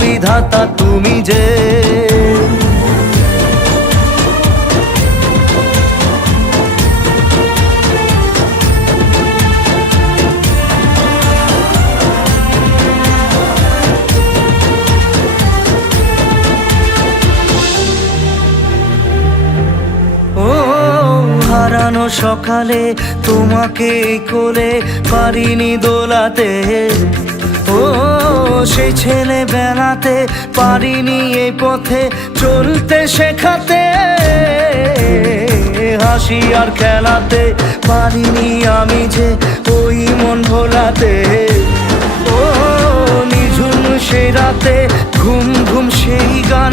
বিধাতা তুমি যে। হারানো সকালে তোমাকে কোলে পারিনি দোলাতে। ও সেই ছেলে বেড়াতে পারিনি এই পথে চলতে শেখাতে। হাসি আর খেলাতে পারিনি আমি যে ওই মন ভোলাতে। ও নিঝুম সেরাতে ঘুম ঘুম সেই গান